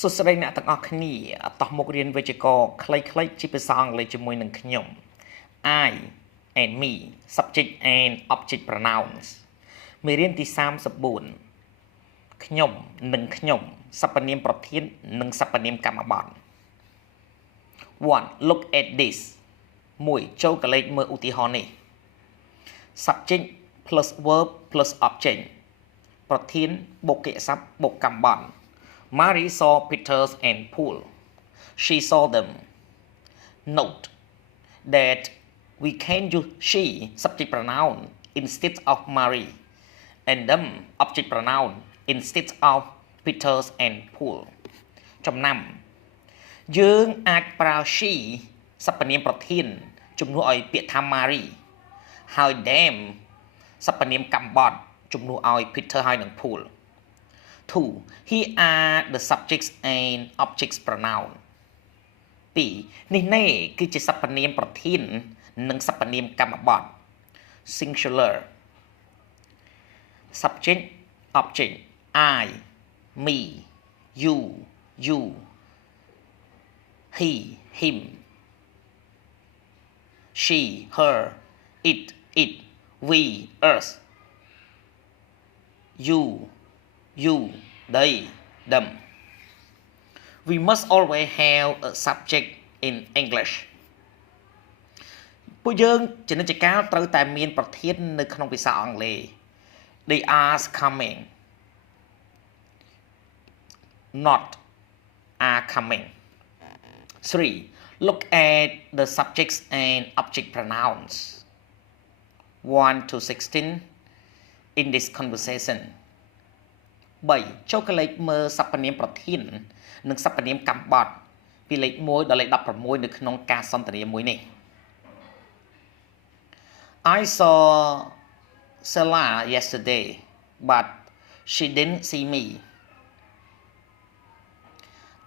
สุดสดงต่างออกนี่ต่อมุกเรียนวิจิกรคล้ายๆจิปซองเลยจมวยหนึ่งขยม I and me subject and object pronouns มีเรียนที่30ขยมหนึ่งขยมสัพเนียมประเทศหนึ่งสัพเนียมกรรมบร One look at this มวยโจกเลกเมื่ออุทิหรณ์นี่ subject plus verb plus object ประเทศบกเกศัพท์บกกรรมบร Mary saw pictures and pool. She saw them. Note that we can use she subject pronoun instead of Mary and them object pronoun instead of pictures and pool. จำนำយើងអាចប្រើ she សព្វនាមប្រធានជំនួសឲ្យពាក្យថា Mary ហើយ them សព្វនាមកម្មបត្តិជំនួសឲ្យ Peter ហើយនិង pool. 2. Here are the subjects and objects pronoun 2. នេះណែគឺជាសព្វនាមប្រធាននិងសព្វនាមកម្មបត្តិ singular subject object I me you he him she her it we us you they them we must always have a subject in English ពួកយើងជានិច្ចកាលត្រូវតែមានប្រធាននៅក្នុងភាសាអង់គ្លេស they are coming not are coming 3 look at the subjects and object pronouns 1 to 16 in this conversation 3. ចូលកលេខមើលសព្វនាមប្រធាននិងសព្វនាមកម្មបត្តិពីលេខ1ដល់លេខ16នៅក្នុងការសន្ទនាមួយនេះ I saw Sela yesterday but she didn't see me.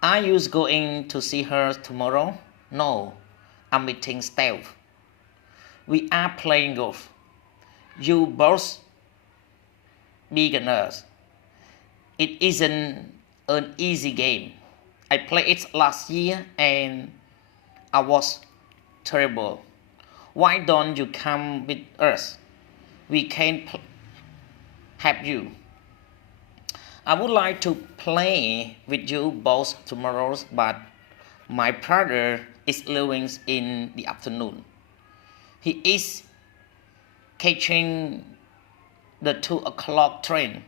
Are you going to see her tomorrow? No, I'm meeting Steve. We are playing golf. You both beginners. It isn't an easy game. I played it last year and I was terrible. Why don't you come with us? We can help you. I would like to play with you both tomorrow, but my brother is leaving in the afternoon. He is catching the 2 o'clock train.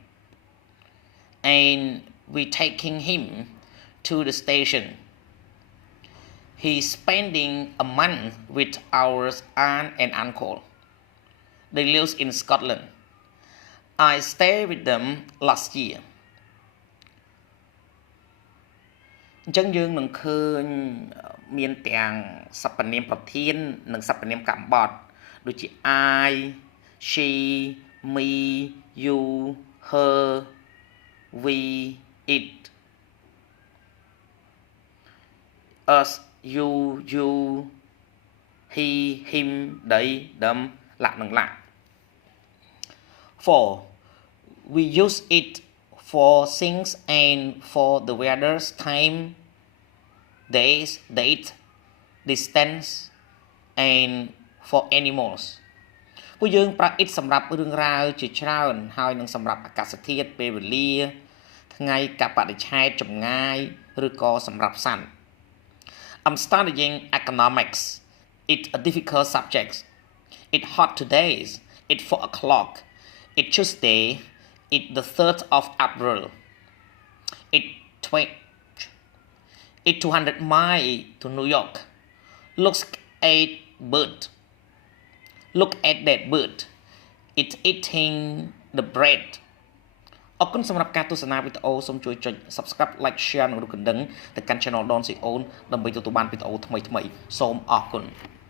And we taking him to the station. He's spending a month with our aunt and uncle. They live in Scotland. I stayed with them last year. អញ្ចឹងយើងនឹងឃើញមានទាំងសព្វនាមប្រធាននិងសព្វនាមកម្មបត្តិដូចជា I she me you her we it us you he him they them លក្ខនឹងលក្ខ 4. We use it for things and for the weather's time days date distance and for animals ពួកយើងប្រើ it សម្រាប់រឿងរ៉ាវជាច្រើនហើយនឹងសម្រាប់អាកាសធាតុពេលវេលាថ្ងៃកាលបរិច្ឆេទចម្ងាយឬក៏សម្រាប់សត្វ I'm studying economics. It's a difficult subject. It's hot today. It's 4 o'clock. It's Tuesday. It's the 3rd of April. It's 200 miles to New York. Look at bird. Look at that bird. It's eating the bread. អរគុណសម្រាប់ការទស្សនាវីដេអូសូមជួយចុច Subscribe Like Share និងរូបកណ្ដឹងទៅកាន់ Channel Dan Sreyoun ដើម្បីទទួលបានវីដេអូថ្មីៗសូមអរគុណ